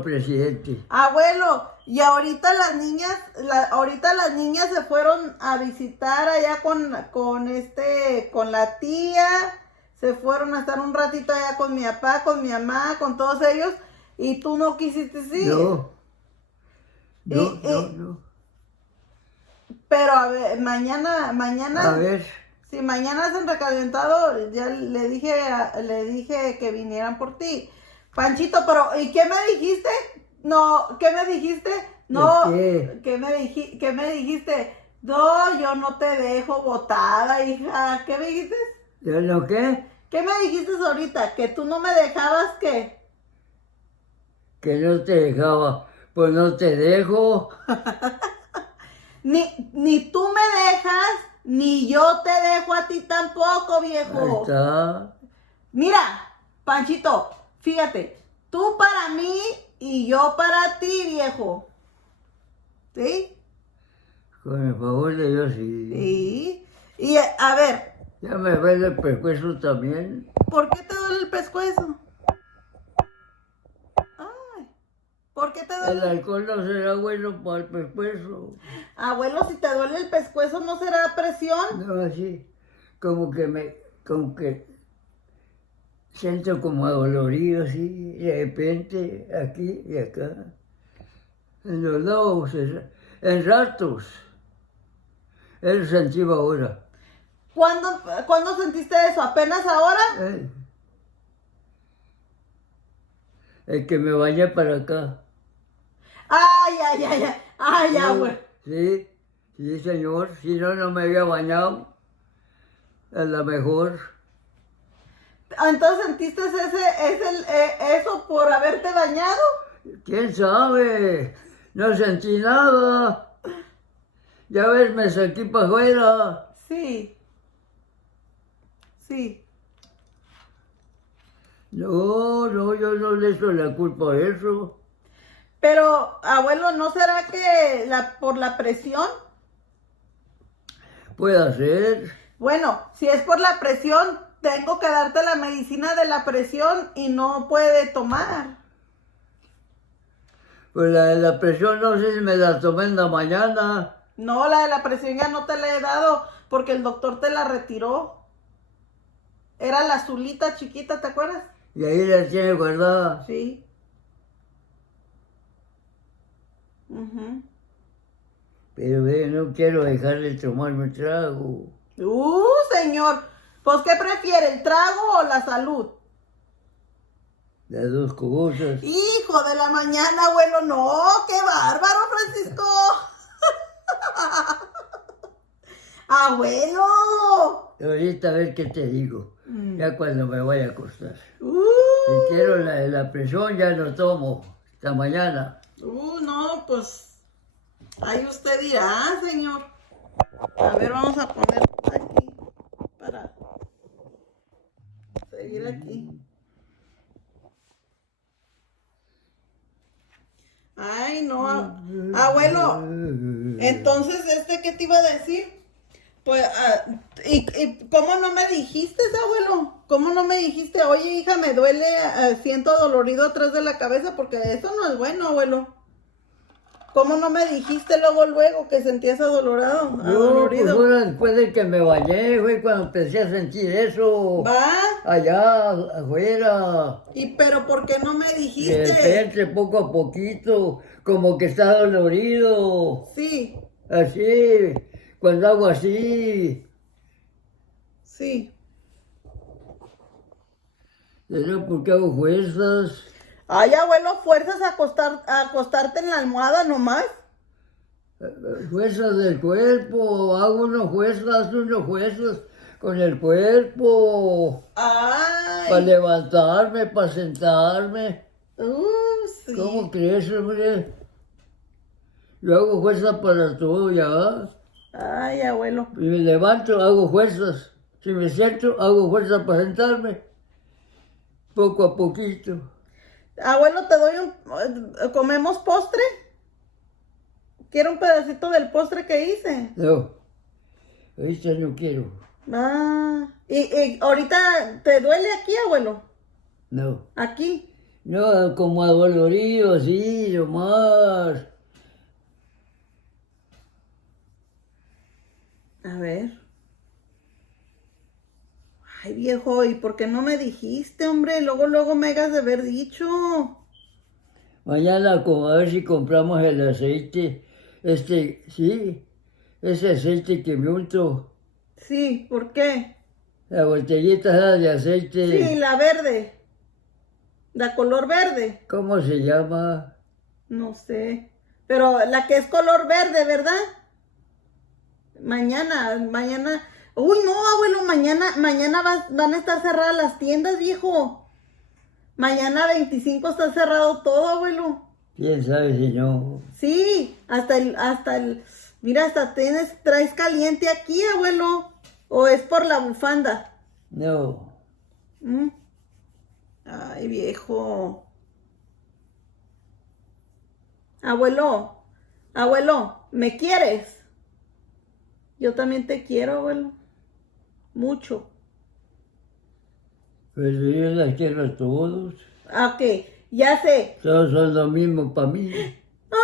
otro presidente. Abuelo, y ahorita ahorita las niñas se fueron a visitar allá con la tía, se fueron a estar un ratito allá con mi papá, con mi mamá, con todos ellos, y tú no quisiste ir. No. Pero a ver, mañana, A ver, si mañana hacen recalentado, ya le dije que vinieran por ti. Panchito, pero ¿y qué me dijiste? No, ¿qué me dijiste? No, ¿qué? ¿qué me dijiste? No, yo no te dejo botada, hija. ¿Qué me dijiste? ¿yo no qué? ¿Qué me dijiste ahorita? Que tú no me dejabas, ¿qué? Que no te dejaba. Pues no te dejo. Ni tú me dejas, ni yo te dejo a ti tampoco, viejo. Ahí está. Mira, Panchito, fíjate, tú para mí y yo para ti, viejo. ¿Sí? Con el favor de Dios, sí. Sí. Y a ver, Ya me duele el pescuezo también. ¿por qué te duele el pescuezo? Ay, ¿por qué te El duele? alcohol no será bueno para el pescuezo. Abuelo, si te duele el pescuezo, ¿no será presión? No, así, como que siento como adolorido, así, de repente, aquí y acá. En los lados, en ratos. Eso sentí ahora. ¿Cuándo sentiste eso? ¿Apenas ahora? Eh, El que me bañé para acá. Ay, abuelo. Sí, señor. Si no, no me había bañado. A lo mejor. Entonces, ¿sentiste eso por haberte bañado? ¿Quién sabe? No sentí nada. Ya ves, me sentí para afuera. Sí. No, yo no le echo la culpa a eso. Pero, abuelo, ¿no será que por la presión? Puede ser. Bueno, si es por la presión, tengo que darte la medicina de la presión y no puede tomar. Pues la de la presión no sé si me la tomé en la mañana. No, la de la presión ya no te la he dado porque el doctor te la retiró. Era la azulita chiquita, ¿te acuerdas? Y ahí la tiene guardada. Sí. Ujú. Pero no quiero dejar de tomarme trago. Señor. Pues, ¿qué prefiere, el trago o la salud? Las dos cosas. Hijo de la mañana, abuelo. No, qué bárbaro, Francisco. Abuelo. Ahorita a ver qué te digo. Ya cuando me vaya a acostar. Uh, Si quiero la de la presión ya no tomo. Hasta mañana. no, pues ahí usted dirá, señor. A ver, vamos a poner aquí para seguir aquí. Ay, no, abuelo. Entonces, ¿qué te iba a decir? Pues, ¿y cómo no me dijiste, abuelo? ¿Cómo no me dijiste? Oye, hija, me duele, siento dolorido atrás de la cabeza, porque eso no es bueno, abuelo. ¿Cómo no me dijiste luego que sentías adolorido? No, pues ahora después de que me bañé, fue cuando empecé a sentir eso. ¿Va? Allá afuera. Pero por qué no me De dijiste? repente, poco a poquito, como que está dolorido. Sí, Así, cuando hago así. sí. ¿Será porque hago fuerzas? Ay, abuelo, fuerzas a acostarte en la almohada nomás. Fuerzas del cuerpo, hago unos fuerzas con el cuerpo. Ay. Para levantarme, para sentarme. Sí. ¿Cómo crees, hombre? Yo hago fuerza para todo ya. Ay, abuelo. Y me levanto, hago fuerzas. Si me siento, hago fuerza para sentarme. Poco a poquito. Abuelo, te doy ¿comemos postre? Quiero un pedacito del postre que hice. No, ahorita no quiero. ¿Y ahorita te duele aquí, abuelo? No, Aquí. No, como adolorido, sí, nomás. A ver. Ay, viejo, ¿y por qué no me dijiste, hombre? Luego me hagas de haber dicho. Mañana a ver si compramos el aceite. Sí, ese aceite que me unto. Sí, ¿por qué? La botellita esa de Sí, aceite. la verde. La color verde. ¿Cómo se llama? No sé. Pero la que es color verde, ¿verdad? Mañana. Uy, no, abuelo, mañana van a estar cerradas las tiendas, viejo. Mañana 25 está cerrado todo, abuelo. ¿Quién sabe si no? Sí, mira, traes caliente aquí, abuelo. ¿O es por la bufanda? No. ¿Mm? Ay, viejo. Abuelo, ¿me quieres? Yo también te quiero, abuelo. Mucho. Pues yo las quiero a todos. Ok, ya sé. Todos son lo mismo para mí. Ah,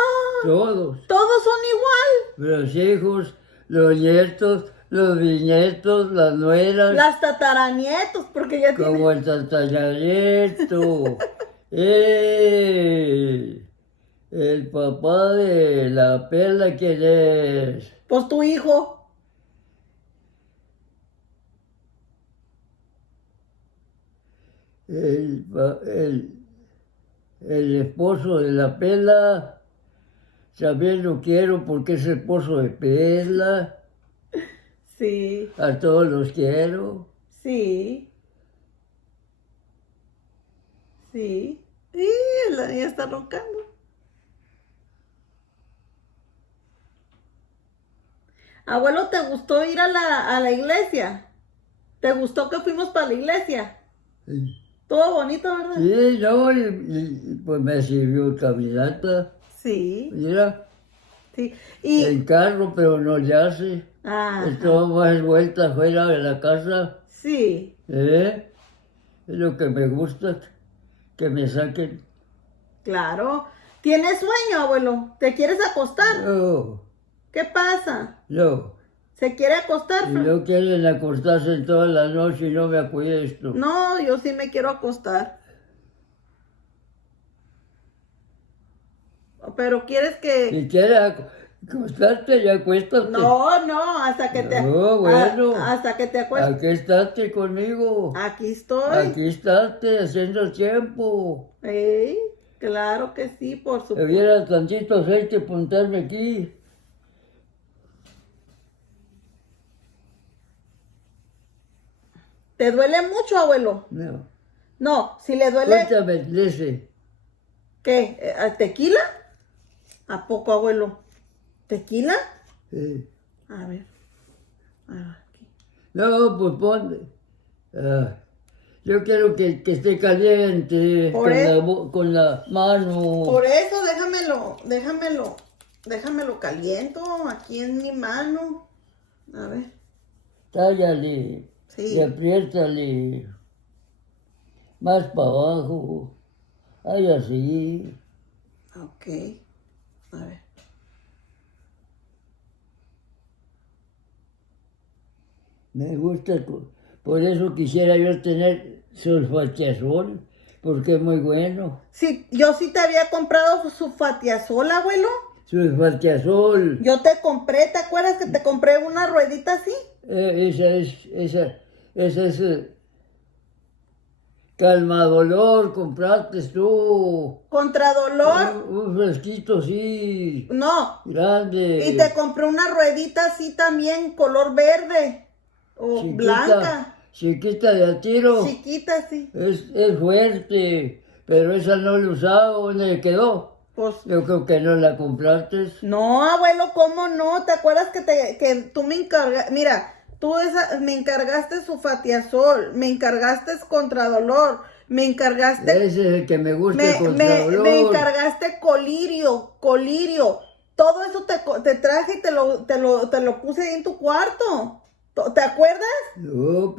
Todos. todos son igual. Los hijos, los nietos, los bisnietos, las nueras. Las tataranietos, porque ya tienen. Como el tataranieto. El papá de la perla, ¿quién es? Pues tu hijo. El, pa- el, el esposo de la perla. También lo quiero porque es esposo de perla. Sí, A todos los quiero. sí, sí. Sí, la niña está roncando. Abuelo, ¿te gustó ir a la iglesia? ¿Te gustó que fuimos para la iglesia? Sí, Todo bonito, ¿verdad? no, y pues me sirvió caminata. Sí, Mira, sí. Y, el carro, pero no le hace. ajá, Esto más vueltas fuera de la casa. sí. Es lo que me gusta, que me saquen. Claro. ¿Tienes sueño, abuelo? ¿Te quieres acostar? No, ¿Qué pasa? no. ¿Se quiere acostar? Y no quieren acostarse toda la noche y no me acuesto. No, yo sí me quiero acostar. Pero quieres que... Si quieres acostarte, ya acuéstate. No, hasta que te... No, bueno. hasta que te acuestes. Aquí estate conmigo. Aquí estoy. Aquí estate haciendo tiempo. Ey, claro que sí, por Me supuesto. hubiera tantito aceite apuntarme aquí. ¿Te duele mucho, abuelo? No. No, si le duele... Cuéntame, dice. ¿Qué? ¿Tequila? ¿A poco, abuelo? ¿Tequila? Sí. A ver. Aquí. No, pues ponte. Yo quiero que esté caliente Por con la mano. Por eso, déjamelo caliento aquí en mi mano. A ver. Tállale. Sí. Y apriétale. Más para abajo. Ay, así. Ok. A ver. Me gusta. Por eso quisiera yo tener sulfatiazol, porque es muy bueno. Sí, yo sí te había comprado su fatiazol, abuelo. Sulfatiazol. Yo te compré, ¿te acuerdas que te compré una ruedita así? Esa es calma dolor, compraste tú. Contra dolor. Un fresquito así, No. grande. Y te compré una ruedita así también, color verde. O chiquita, blanca. Chiquita de a tiro. Chiquita, sí. Es fuerte, pero esa no la usaba, ¿dónde le quedó? Pues Yo creo que no la compraste. no, abuelo, ¿cómo no? ¿Te acuerdas que tú me encargaste? Mira, me encargaste su fatiazol, me encargaste contra dolor, me encargaste, Ese es el que me gusta me, contra me, dolor. me encargaste colirio. Todo eso te traje y te lo puse ahí en tu cuarto. ¿Te acuerdas? No,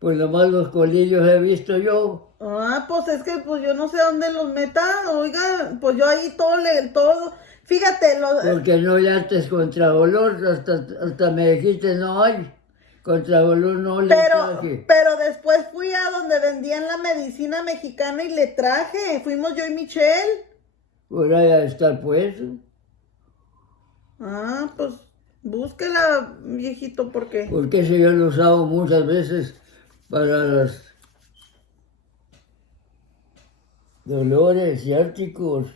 Pues nomás los colillos he visto yo. Ah, pues es que pues yo no sé dónde los meta, oiga, pues yo ahí todo, fíjate, Porque no hallaste contrabolor, hasta me dijiste no hay. Contrabolor no le traje. pero después fui a donde vendían la medicina mexicana y le traje, fuimos yo y Michelle. Por allá está pues. Ah, pues búsquela, viejito, porque... Porque ese yo lo usaba muchas veces para los dolores ciáticos.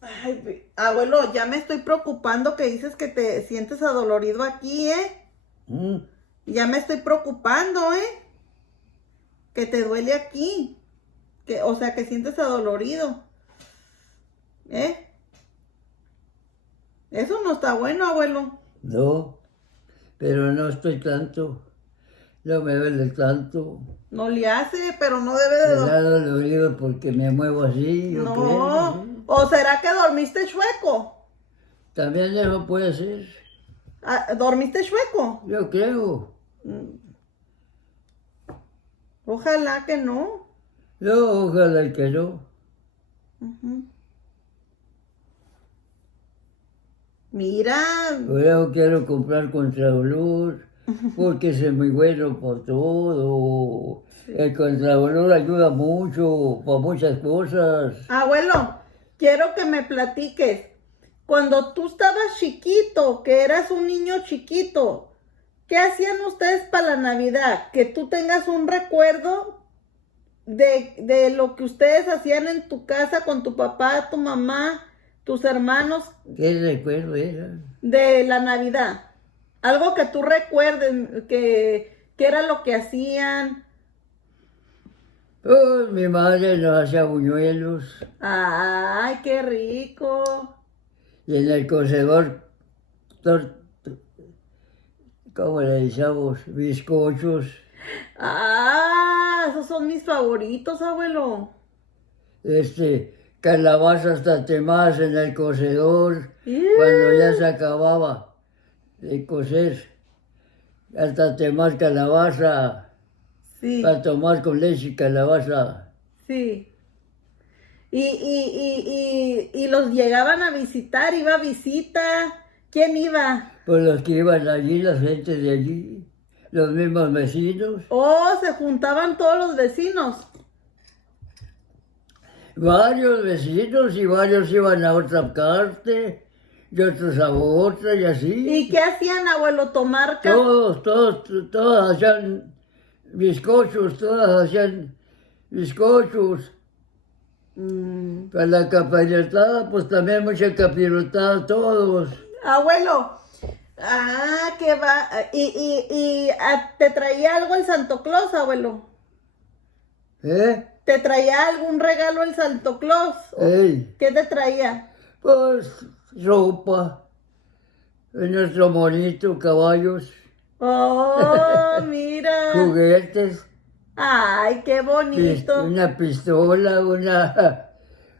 Ay, abuelo, ya me estoy preocupando que dices que te sientes adolorido aquí, ¿eh? ¿Mm? Ya me estoy preocupando, ¿eh? Que te duele aquí. O sea, que sientes adolorido. ¿Eh? Eso no está bueno, abuelo. No, pero no estoy tanto. No me duele tanto. No le hace, pero no debe de Me da dolorido porque me muevo así, yo creo. No. ¿Sí? ¿O será que dormiste chueco? También eso puede ser. Ah, ¿dormiste chueco? Yo creo. Ojalá que no. No, ojalá que no. Ujú. Mira. Por eso quiero comprar contradolor, porque es muy bueno por todo. El contradolor ayuda mucho para muchas cosas. Abuelo, quiero que me platiques. Cuando tú estabas chiquito, que eras un niño chiquito, ¿qué hacían ustedes para la Navidad? Que tú tengas un recuerdo de lo que ustedes hacían en tu casa con tu papá, tu mamá, tus hermanos, ¿Qué recuerdo era? de la Navidad. Algo que tú recuerdes, que era lo que hacían. Oh, mi madre nos hacía buñuelos Ay, qué rico. y en el cocedor, ¿cómo le decíamos? Bizcochos. Ah, esos son mis favoritos, abuelo. Calabazas tatemadas en el cocedor, cuando ya se acababa de cocer, hasta temar calabaza, Sí, para tomar con leche y calabaza. sí. Y los llegaban a visitar, iba a visita. ¿Quién iba? Por los que iban allí, la gente de allí, los mismos vecinos, Oh, se juntaban todos los vecinos. varios vecinos y varios iban a otra parte y otros a otra y así. ¿Y qué hacían, abuelo? Tomar café. Todos hacían bizcochos, todas hacían bizcochos. Para la capirotada, pues también mucha capirotada, todos. Abuelo, ¿qué va? ¿Te traía algo el Santo Claus, abuelo? ¿Eh? ¿Te traía algún regalo el Santo Claus? Ey, ¿Qué te traía? pues ropa, nuestro monito, caballos, Oh, mira. juguetes, Ay, qué bonito. una pistola, un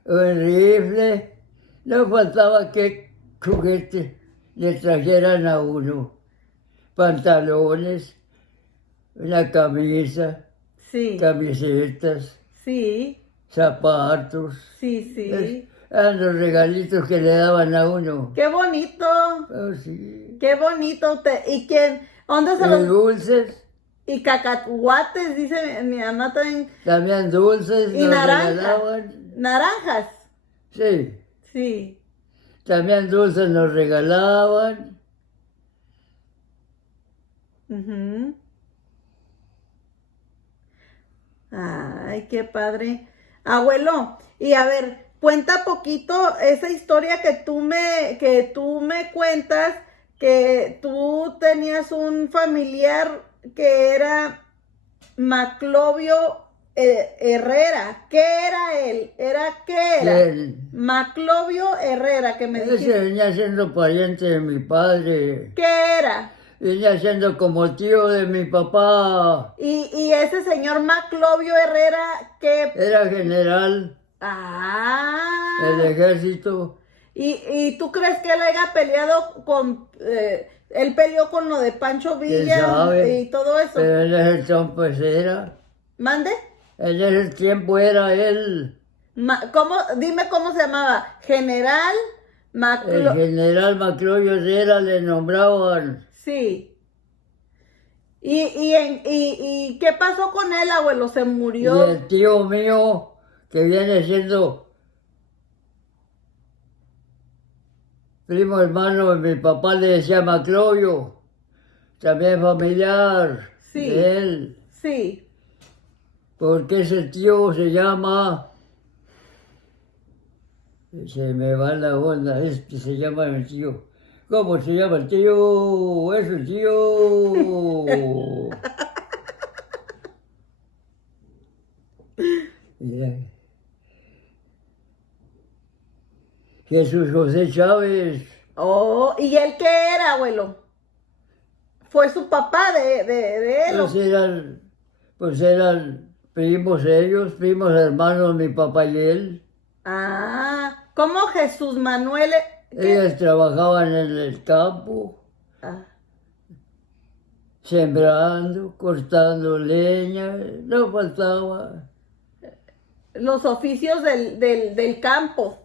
rifle. No faltaba que juguete le trajeran a uno. Pantalones, una camisa, Sí, camisetas, sí, zapatos. sí. Eran los regalitos que le daban a uno. Qué bonito. Oh, sí. Qué bonito. ¿Y quién? ¿Dónde se Y los...? dulces, Y cacahuates, dice mi mamá también. también dulces Y nos naranjas. regalaban. Naranjas. Sí, Sí. también dulces nos regalaban. Ujú. Ay, qué padre. Abuelo, y a ver, cuenta poquito esa historia que tú me cuentas, que tú tenías un familiar que era Maclovio Herrera. ¿Qué era él? ¿Qué era? ¿Quién? Maclovio Herrera, que me Ese dijiste. venía siendo pariente de mi padre. ¿Qué era? Venía siendo como tío de mi papá. Y ese señor Maclovio Herrera, que... Era general del Ah. ejército. ¿Y tú crees que él haya peleado Él peleó con lo de Pancho ¿Quién Villa sabe? y todo eso. Pero en ese tiempo era. ¿Mande? En ese tiempo era él. Dime cómo se llamaba. General El general Macloyos era, le nombraban. Sí. ¿Y qué pasó con él, abuelo? ¿Se Y murió? el tío mío, que viene siendo primo hermano de mi papá, le decía Macloyo, también familiar Sí. de él. Sí. Porque ese tío se llama, se me va la onda, se llama el tío. ¿Cómo se llama el tío? Es el tío. Mira. Jesús José Chávez. Oh, ¿y él qué era, abuelo? ¿Fue su papá de él? Pues eran primos ellos, primos hermanos, mi papá y él. Ah, ¿cómo Jesús Manuel? ¿Qué? Ellos trabajaban en el campo, Ah, sembrando, cortando leña, no faltaba. los oficios del campo.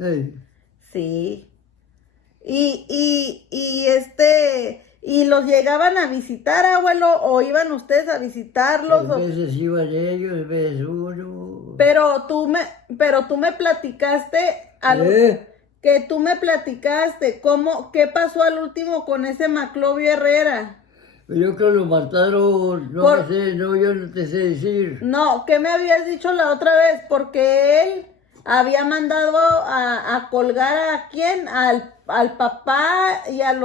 Sí. Sí. ¿Y los llegaban a visitar, abuelo? ¿O iban ustedes a visitarlos? A veces iban ellos, a veces uno. Pero tú me platicaste que tú me platicaste qué pasó al último con ese Maclovio Herrera. Yo creo que lo mataron, no Por- sé, no, yo no te sé decir. No, ¿qué me habías dicho la otra vez? Porque él había mandado a colgar ¿a quién? Al papá y al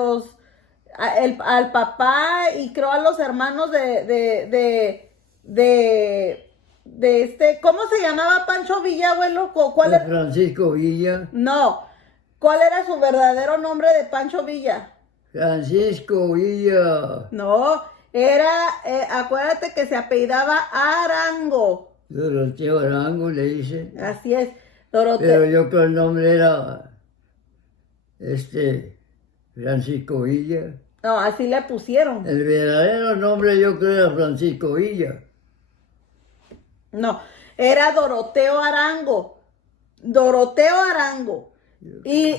papá y creo a los hermanos ¿cómo se llamaba Pancho Villa, abuelo? ¿Cuál era? Francisco Villa. No, ¿cuál era su verdadero nombre de Pancho Villa? Francisco Villa. No, acuérdate que se apellidaba Arango. Doroteo Arango le dicen. Así es, Pero Doroteo. yo creo el nombre era Francisco Villa. No, así le pusieron. El verdadero nombre yo creo era Francisco Villa. No, era Doroteo Arango. Doroteo Arango. Y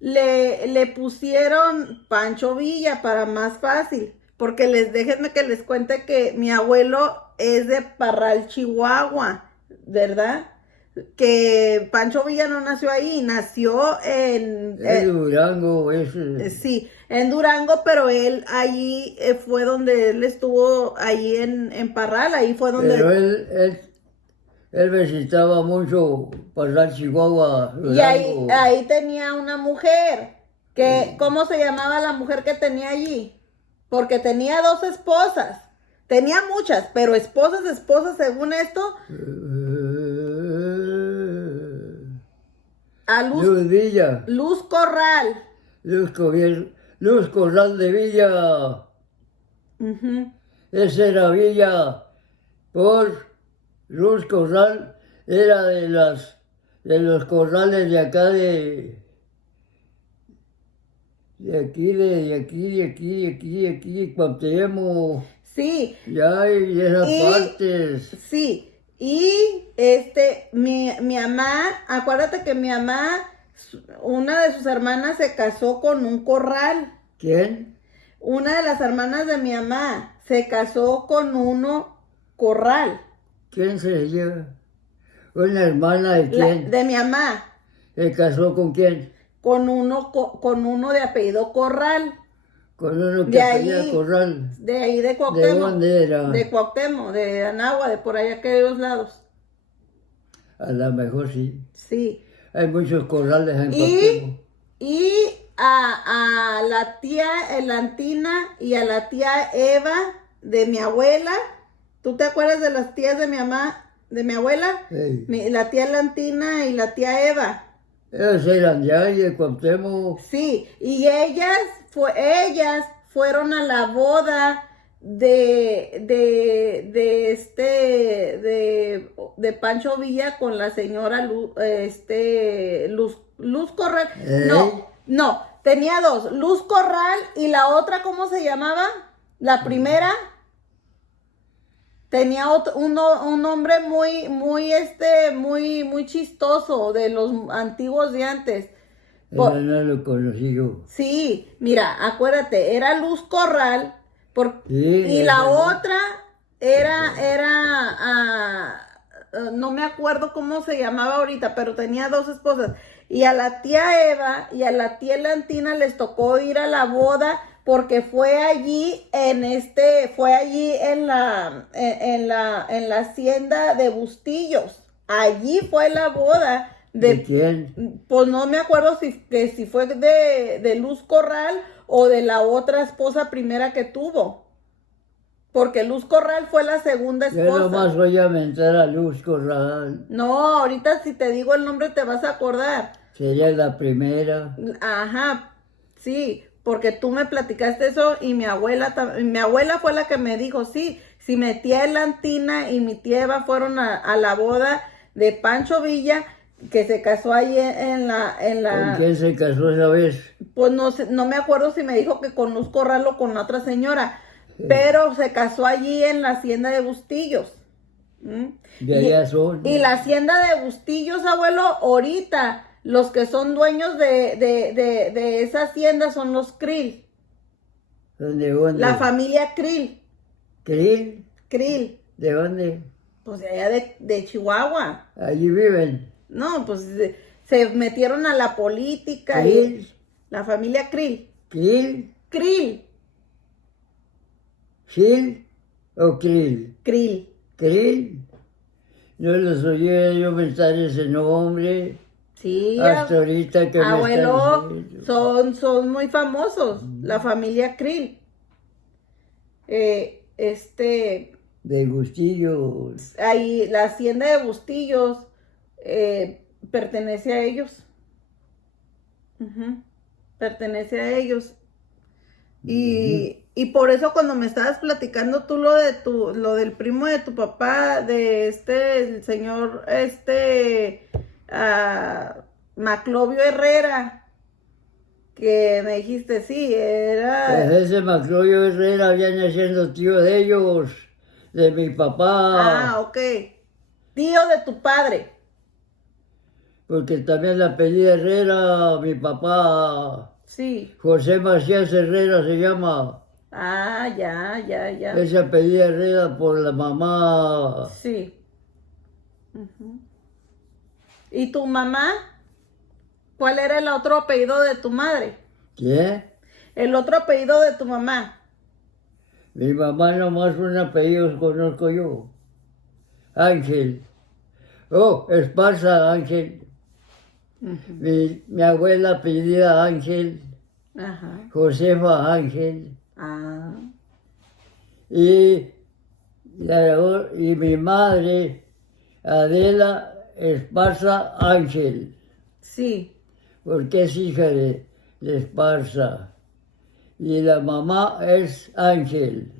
le pusieron Pancho Villa para más fácil. Porque déjenme que les cuente que mi abuelo es de Parral, Chihuahua, ¿verdad? Que Pancho Villa no nació ahí, nació en... Durango, sí, en Durango, pero él allí fue donde él estuvo, allí en Parral, ahí fue donde... Pero él visitaba mucho Parral, Chihuahua, Durango. Y ahí tenía una mujer, ¿cómo se llamaba la mujer que tenía allí? Porque tenía 2 esposas, tenía muchas, pero esposas, según esto, a Luz Villa. Luz Corral. Luz Corral de Villa. Ujú. Ese era Villa por Luz Corral, era de los corrales de acá de aquí, Cuauhtémoc, Sí, ya y esas Y- partes. sí, y mi mamá, acuérdate que mi mamá, una de sus hermanas se casó con un corral. ¿Quién? Una de las hermanas de mi mamá se casó con uno corral. ¿Quién se lleva? ¿Una hermana de quién? De mi mamá, ¿Se casó con quién? con uno de apellido Corral. Con uno que De apellida ahí, Corral. de ahí de Cuauhtémoc. ¿De dónde era? De Cuauhtémoc, de Anáhuac, de por ahí aquellos lados. A lo mejor sí. Sí. Hay muchos corrales en Cuauhtémoc. Y a la tía Elantina y a la tía Eva de mi abuela. ¿Tú te acuerdas de las tías de mi mamá, de mi abuela? Sí. La tía Elantina y la tía Eva. Ellos eran de ahí, de Cuauhtémoc. Sí, y ellas fueron a la boda de Pancho Villa con la señora Luz Corral. ¿Eh? No, tenía dos, Luz Corral y la otra, ¿cómo se llamaba? La primera tenía un nombre muy chistoso de los antiguos de antes. Ella no lo conocí yo. Sí, mira, acuérdate, era Luz Corral Sí, y la esa no. otra no me acuerdo cómo se llamaba ahorita, pero tenía dos esposas. Y a la tía Eva y a la tía Lantina les tocó ir a la boda porque fue allí en la hacienda de Bustillos. Allí fue la boda ¿De quién? pues no me acuerdo si fue de Luz Corral o de la otra esposa primera que tuvo. Porque Luz Corral fue la segunda Yo esposa. nomás voy a mentar a Luz Corral. No, ahorita si te digo el nombre te vas a acordar. Sería la primera. Ajá, sí, porque tú me platicaste eso y mi abuela fue la que me dijo, sí, si mi tía Elantina y mi tía Eva fueron a la boda de Pancho Villa, que se casó ahí ¿Con quién se casó esa vez? pues no sé, no me acuerdo si me dijo que con Luz Corral o con otra señora, pero se casó allí en la hacienda de Bustillos. De allá son. Y la hacienda de Bustillos, abuelo, ahorita los que son dueños de esa hacienda son los Krill. ¿De dónde? La familia Krill. ¿Krill? Krill. ¿De dónde? Pues de allá de Chihuahua. Allí viven. No, pues se metieron a la política. ¿Krill? La familia Krill. ¿Krill? Krill. ¿Sil o Krill? Krill. ¿Krill? No los oí yo mentar ese nombre. Sí, Hasta ahorita que abuelo, me están son muy famosos, la familia Krill. de Bustillos. Ahí, la hacienda de Bustillos pertenece a ellos. Ujú, pertenece a ellos. Y por eso cuando me estabas platicando tú lo del primo de tu papá, de el señor, Maclovio Herrera, que me dijiste, sí, era... Pues ese Maclovio Herrera viene siendo tío de ellos, de mi papá. Ah, ok. Tío de tu padre. Porque también la apellido Herrera, mi papá, Sí. José Macías Herrera se llama. Ah, ya. Ese apellido Herrera por la mamá. Sí. Ujú. ¿Y tu mamá? ¿Cuál era el otro apellido de tu madre? ¿Qué? El otro apellido de tu mamá. Mi mamá nomás un apellido conozco yo. Ángel. Oh, Esparza Ángel. Mi abuela apellida Ángel. Ajá. Josefa Ángel. Ah. Y mi madre, Adela Esparza Ángel, Sí. porque es hija de Esparza. Y la mamá es Ángel.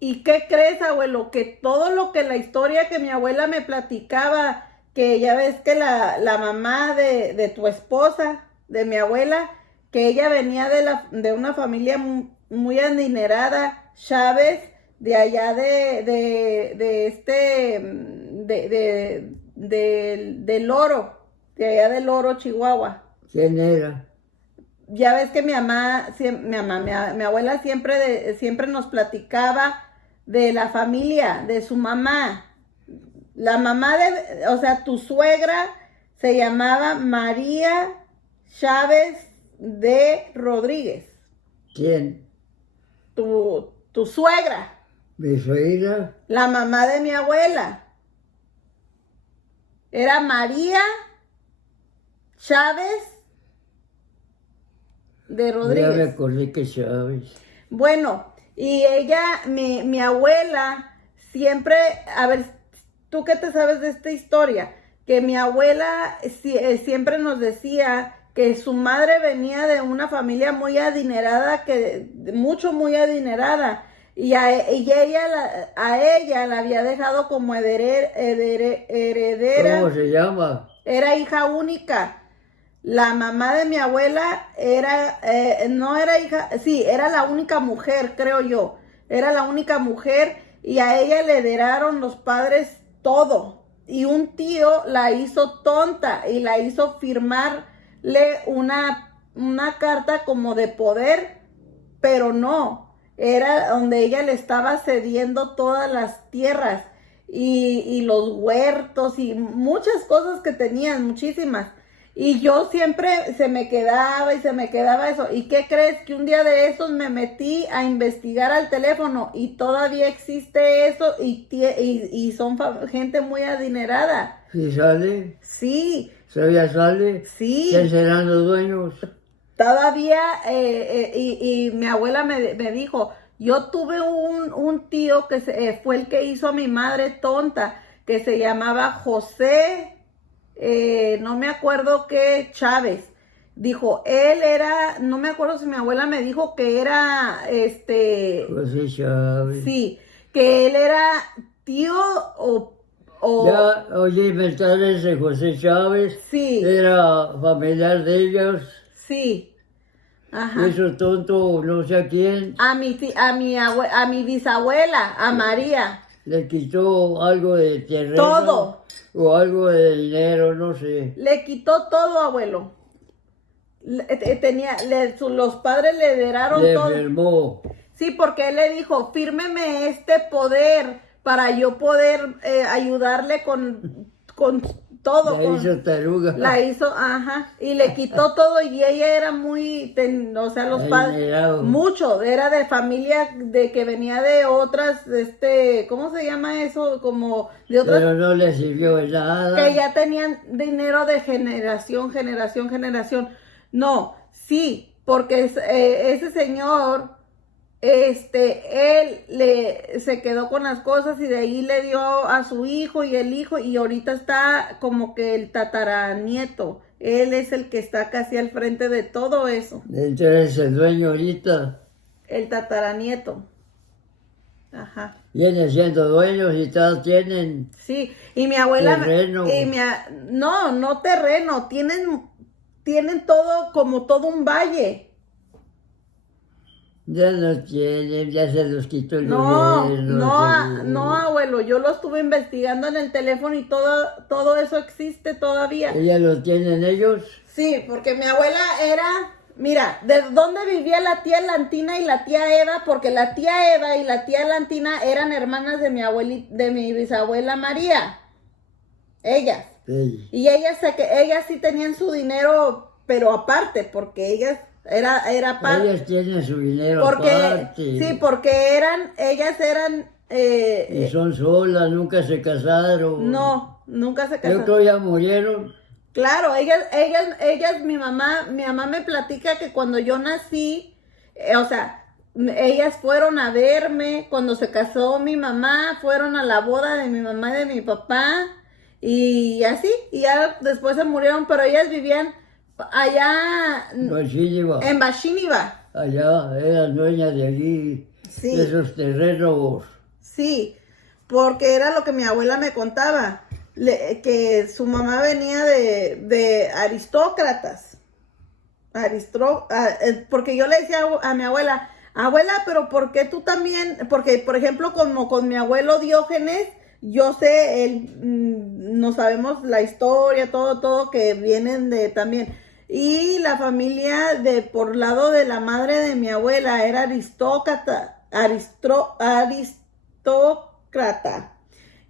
¿Y qué crees, abuelo? Que todo lo que la historia que mi abuela me platicaba, que ya ves que la mamá de tu esposa, de mi abuela, que ella venía de una familia muy adinerada, Chávez, de allá del Oro, de allá del Oro, Chihuahua. ¿Quién era? Ya ves que mi abuela siempre nos platicaba de la familia, de su mamá. La mamá o sea, tu suegra se llamaba María Chávez de Rodríguez. ¿Quién? Tu suegra, ¿Mi suegra? la mamá de mi abuela. Era María Chávez de Ya me Rodríguez. acordé que Chávez. Bueno, y ella, mi abuela, siempre, a ver, ¿tú qué te sabes de esta historia? Que mi abuela siempre nos decía que su madre venía de una familia muy adinerada, muy adinerada, y a ella la había dejado como heredera. ¿Cómo se llama? Era hija única. la mamá de mi abuela era, no era hija, sí, era la única mujer, creo yo. Era la única mujer y a ella le heredaron los padres todo. Y un tío la hizo tonta y la hizo firmarle una carta como de poder, pero no. Era donde ella le estaba cediendo todas las tierras y los huertos y muchas cosas que tenían, muchísimas. Y yo siempre se me quedaba eso. ¿Y qué crees? Que un día de esos me metí a investigar al teléfono y todavía existe eso y son gente muy adinerada. ¿Sí sale? Sí, ¿Todavía sale? sí. ¿Quién serán los dueños? Todavía, y mi abuela me dijo, yo tuve un tío que fue el que hizo a mi madre tonta, que se llamaba José, no me acuerdo qué, Chávez. Dijo, él era, no me acuerdo si mi abuela me dijo que era, José Chávez. sí, que él era tío o Ya oye inventar ese José Chávez. sí, Era familiar de ellos. sí, ajá. Hizo tonto no sé a quién. A mi bisabuela, a María. Le quitó algo de terreno. Todo. O algo de dinero, no sé. Le quitó todo, abuelo. Los padres le heredaron Le todo. firmó. Sí, porque él le dijo, fírmeme este poder para yo poder ayudarle con todo. La hizo taruga. La hizo, ajá, y le quitó todo y ella era muy, o sea, los padres, Adinerado. mucho, era de familia de que venía de otras, ¿cómo se llama eso? Como de otras, Pero no le sirvió de nada. que ya tenían dinero de generación. No, sí, porque ese señor, él se quedó con las cosas y de ahí le dio a su hijo y el hijo y ahorita está como que el tataranieto. Él es el que está casi al frente de todo eso, Entonces el dueño ahorita el tataranieto. Ajá. viene siendo dueños y todos tienen Sí, y mi abuela, terreno. no terreno, tienen todo como todo un valle. Ya no tienen, ya se los quitó el No, gobierno. no, abuelo, yo lo estuve investigando en el teléfono y todo eso existe todavía. ¿Ya lo tienen ellos? Sí, porque mi abuela era, mira, ¿de dónde vivía la tía Lantina y la tía Eva? Porque la tía Eva y la tía Lantina eran hermanas de de mi bisabuela María. Ellas. Sí. Y ellas sí tenían su dinero, pero aparte, porque ellas era aparte. Ellos tienen su dinero Porque, aparte. sí, porque ellas eran, Y son solas, nunca se casaron. no, nunca se Yo casaron. creo ya murieron. Claro, mi mamá me platica que cuando yo nací, o sea, ellas fueron a verme, cuando se casó mi mamá, fueron a la boda de mi mamá y de mi papá, y así, y ya después se murieron, pero ellas vivían allá Bachíniva. en Bashiniva. Allá, eran dueñas de allí, Sí. de esos terrenos. Sí, porque era lo que mi abuela me contaba, que su mamá venía de aristócratas, porque yo le decía a mi abuela, pero ¿por qué tú también? Porque, por ejemplo, como con mi abuelo Diógenes, yo sé, no sabemos la historia, todo que vienen de también. Y la familia por lado de la madre de mi abuela era aristócrata.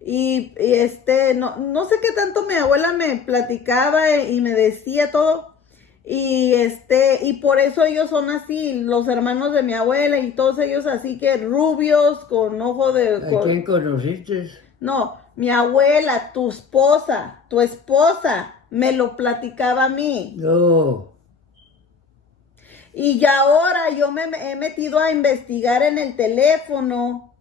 Y no sé qué tanto mi abuela me platicaba y me decía todo. Y por eso ellos son así, los hermanos de mi abuela y todos ellos así que rubios, con ojo de... ¿A quién conociste? No, mi abuela, tu esposa, me lo platicaba a mí. No. Y ya ahora yo me he metido a investigar en el teléfono.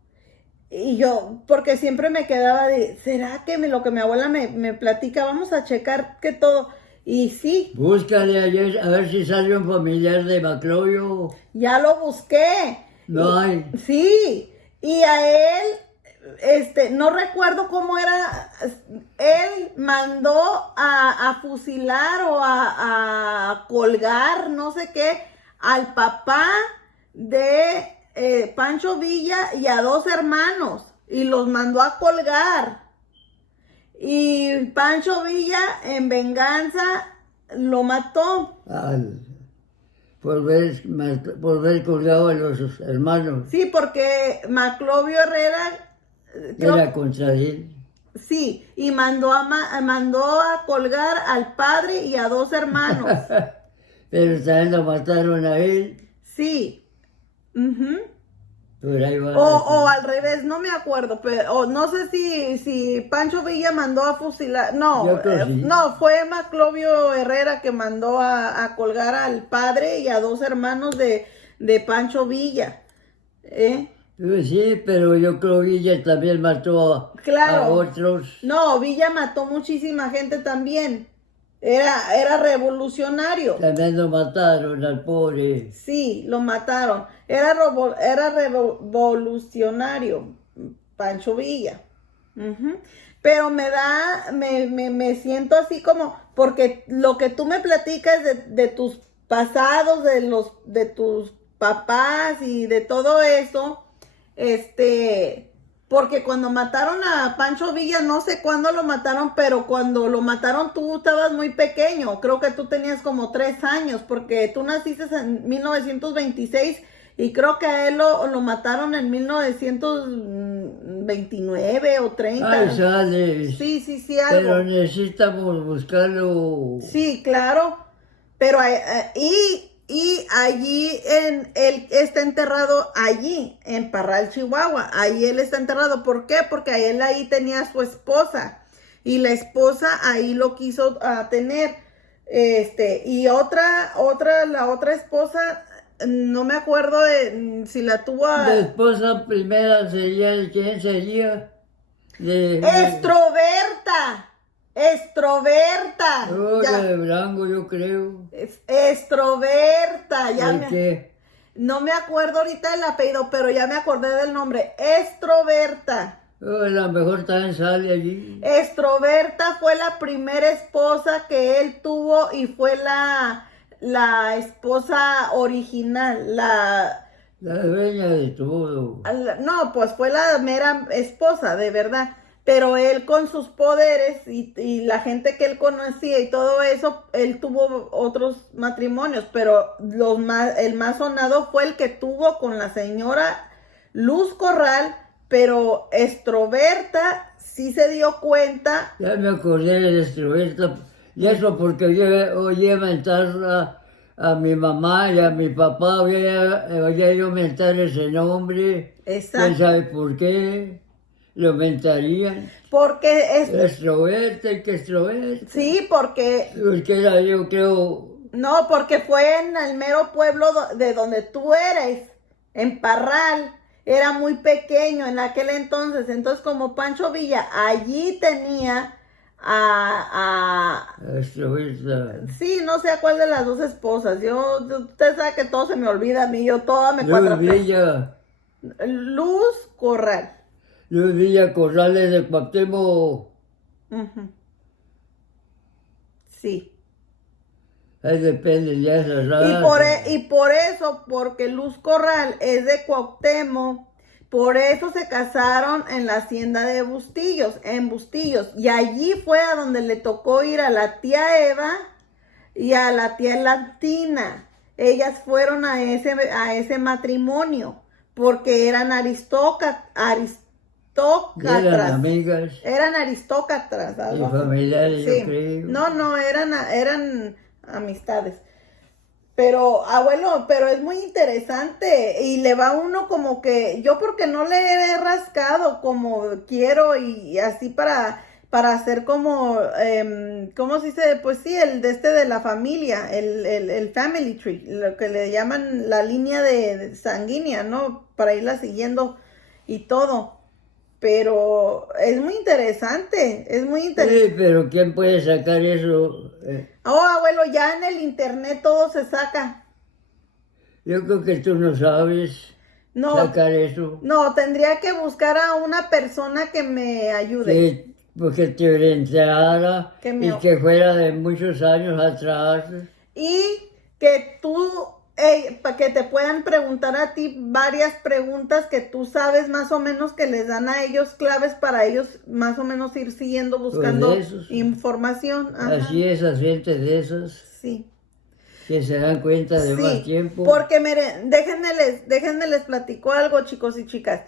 Y yo, porque siempre me quedaba ¿será que lo que mi abuela me platica? Vamos a checar que todo. Y sí. Búscale ayer a ver si sale un familiar de Macloyo. Ya lo busqué. No hay. Sí. Y a él, no recuerdo cómo era, él mandó a fusilar o a colgar, no sé qué, al papá de Pancho Villa y a 2 hermanos, y los mandó a colgar. Y Pancho Villa, en venganza, lo mató. Al- por ver colgado a los hermanos. Sí, porque Maclovio Herrera, Era contra él. sí, y mandó a colgar al padre y a 2 hermanos. Pero también lo mataron a él. Sí. Ujú. Por ahí va. O al revés, no me acuerdo, pero o no sé si Pancho Villa mandó a fusilar. No, Yo creo sí. no, fue Maclovio Herrera que mandó a colgar al padre y a 2 hermanos de Pancho Villa. Pues sí, pero yo creo que ella también mató Claro. a otros. No, Villa mató muchísima gente también. Era revolucionario. También lo mataron al pobre. Sí, lo mataron. Era revolucionario, Pancho Villa. Ujú. Pero me siento así como, porque lo que tú me platicas de tus pasados, de tus papás y de todo eso, porque cuando mataron a Pancho Villa, no sé cuándo lo mataron, pero cuando lo mataron tú estabas muy pequeño. Creo que tú tenías como 3 años, porque tú naciste en 1926 y creo que a él lo mataron en 1929 o 30. Ay, sale. Sí, algo. Pero necesitamos buscarlo. Sí, claro. Pero y allí él está enterrado allí, en Parral, Chihuahua. Ahí él está enterrado. ¿Por qué? Porque él ahí tenía a su esposa. Y la esposa ahí lo quiso tener. Y la otra esposa, no me acuerdo si la tuvo La esposa primera sería, ¿quién sería? Estroberta. Oh, Ya. de Blanco, yo creo. Estroberta. ¿De qué? No me acuerdo ahorita el apellido, pero ya me acordé del nombre. Estroberta. Oh, a lo mejor también sale allí. Estroberta fue la primera esposa que él tuvo y fue la esposa original, La dueña de todo. no, pues fue la mera esposa, de verdad. Pero él con sus poderes y la gente que él conocía y todo eso, él tuvo otros matrimonios, pero el más sonado fue el que tuvo con la señora Luz Corral, pero Estroberta sí se dio cuenta. Ya me acordé de Estroberta. Y eso porque yo oí mentar a mi mamá y a mi papá. Oía yo mentar ese nombre. Exacto. ¿Quién sabe por qué? Lo mentarían. Porque Estroberta y que Estroberta. sí, porque Porque era, yo creo. no, porque fue en el mero pueblo de donde tú eres, en Parral. Era muy pequeño en aquel entonces. Entonces, como Pancho Villa allí tenía Estroberta. sí, no sé a cuál de las 2 esposas. Usted sabe que todo se me olvida a mí. Yo toda me Luz cuatrapeo. Villa. Luz Corral. Luz Villa Corrales de Cuauhtémoc. Ujú. Sí. Ahí depende ya esa Y por eso, porque Luz Corral es de Cuauhtémoc, por eso se casaron en la hacienda de Bustillos, en Bustillos. Y allí fue a donde le tocó ir a la tía Eva y a la tía Latina. Ellas fueron a ese matrimonio, porque eran aristócratas. Eran amigas. Eran aristócratas. Y algo. familiares, Sí. yo creo. No, eran amistades. Pero, abuelo, pero es muy interesante y le va uno como que, yo porque no le he rascado como quiero y así para hacer como, ¿cómo se dice? Pues sí, de la familia, el family tree, lo que le llaman la línea de sanguínea, ¿no? Para irla siguiendo y todo. Pero es muy interesante, Sí, pero ¿quién puede sacar eso? Oh, abuelo, ya en el internet todo se saca. Yo creo que tú no sabes. sacar eso. No, tendría que buscar a una persona que me ayude. Que te orientara Que me- y que fuera de muchos años atrás. Y que tú, para que te puedan preguntar a ti varias preguntas que tú sabes más o menos que les dan a ellos claves para ellos más o menos ir siguiendo buscando de esos. información. Ajá. Así es, gente de esas Sí. que se dan cuenta de Sí, más tiempo. porque miren, déjenme les platico algo, chicos y chicas.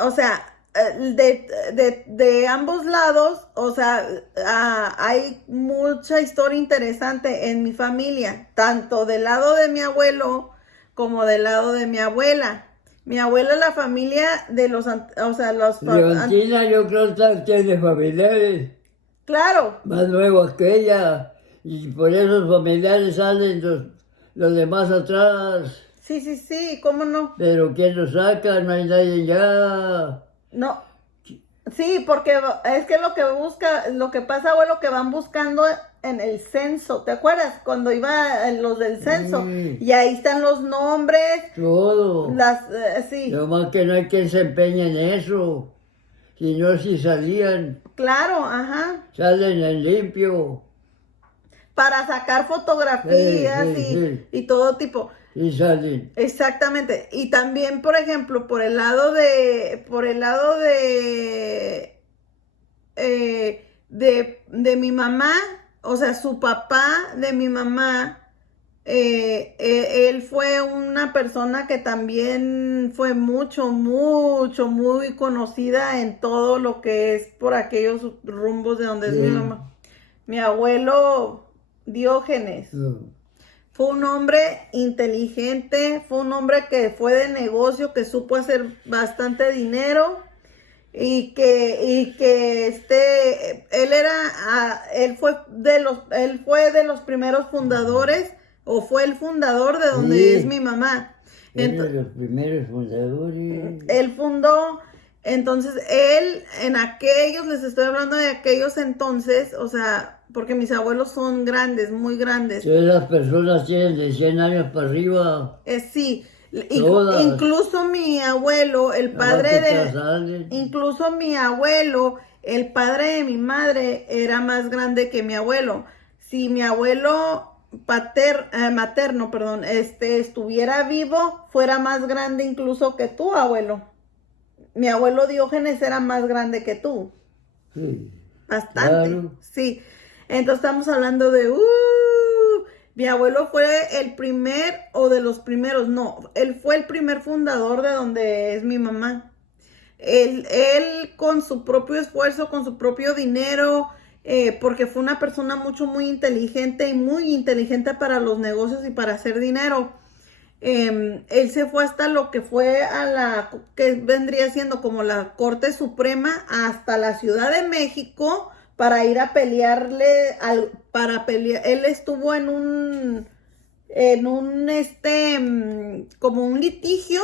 O sea, de ambos lados, o sea, hay mucha historia interesante en mi familia, tanto del lado de mi abuelo como del lado de mi abuela. Mi abuela, la familia de o sea, Leontina, yo creo que tiene familiares claro, más nuevos que ella, y por esos familiares salen los demás atrás. sí, ¿cómo no? Pero ¿quién los saca? No hay nadie ya. No, sí, porque es que lo que pasa, abuelo, que van buscando en el censo, ¿te acuerdas? Cuando iba los del censo, Sí. y ahí están los nombres, Todo. sí, Lo más que no hay quien se empeñe en eso. Si no, si salían, claro, ajá, salen en limpio. para sacar fotografías Sí. y todo tipo. Y salen. Exactamente. Y también, por ejemplo, por el lado de mi mamá, o sea, su papá de mi mamá, él fue una persona que también fue muy conocida en todo lo que es por aquellos rumbos de donde es mi mamá. Mi abuelo Diógenes. Fue un hombre inteligente, fue un hombre que fue de negocio, que supo hacer bastante dinero y que él fue de los primeros fundadores o fue el fundador de donde Sí. es mi mamá. Uno de los primeros fundadores. Él fundó, entonces les estoy hablando de aquellos entonces, o sea, porque mis abuelos son grandes, muy grandes. Todas las personas tienen de 100 años para arriba. Sí, Todas. incluso mi abuelo, el padre de mi madre era más grande que mi abuelo. Si mi abuelo materno, perdón, estuviera vivo, fuera más grande incluso que tú, abuelo. Mi abuelo Diógenes era más grande que tú. Sí. Bastante. Claro. Sí. Entonces estamos hablando de mi abuelo fue el primer o de los primeros, no, él fue el primer fundador de donde es mi mamá. Él con su propio esfuerzo, con su propio dinero, porque fue una persona muy inteligente y muy inteligente para los negocios y para hacer dinero. Él se fue hasta lo que fue que vendría siendo como la Corte Suprema, hasta la Ciudad de México, para ir a pelearle, él estuvo como un litigio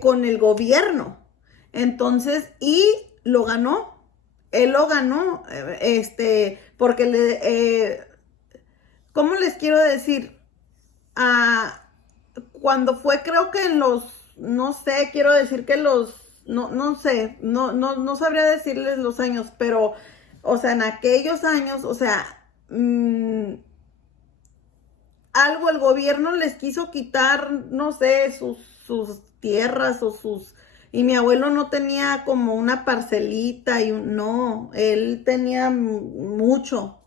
con el gobierno. Entonces, y lo ganó. Él lo ganó, porque ¿cómo les quiero decir? Cuando fue, creo que no sé, quiero decir que no sé, no sabría decirles los años, pero, o sea, en aquellos años, o sea, algo el gobierno les quiso quitar, no sé, sus tierras y mi abuelo no tenía como una parcelita no, él tenía mucho.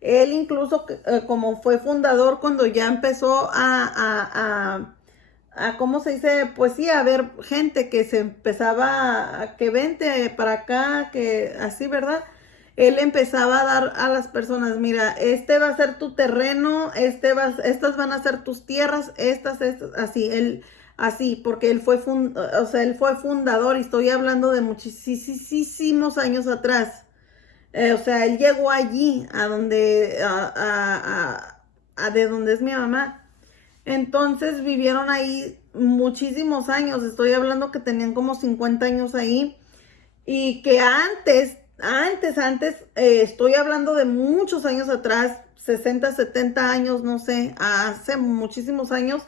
Él incluso como fue fundador cuando ya empezó ¿cómo se dice? Pues sí, a ver gente que se empezaba que vente para acá, que así, ¿verdad? Él empezaba a dar a las personas, mira, este va a ser tu terreno, estas van a ser tus tierras, estas, así, porque él fue fundador y estoy hablando de muchísimos años atrás. O sea, él llegó allí, de donde es mi mamá. Entonces vivieron ahí muchísimos años. Estoy hablando que tenían como 50 años ahí. Y que antes, estoy hablando de muchos años atrás, 60, 70 años, no sé, hace muchísimos años,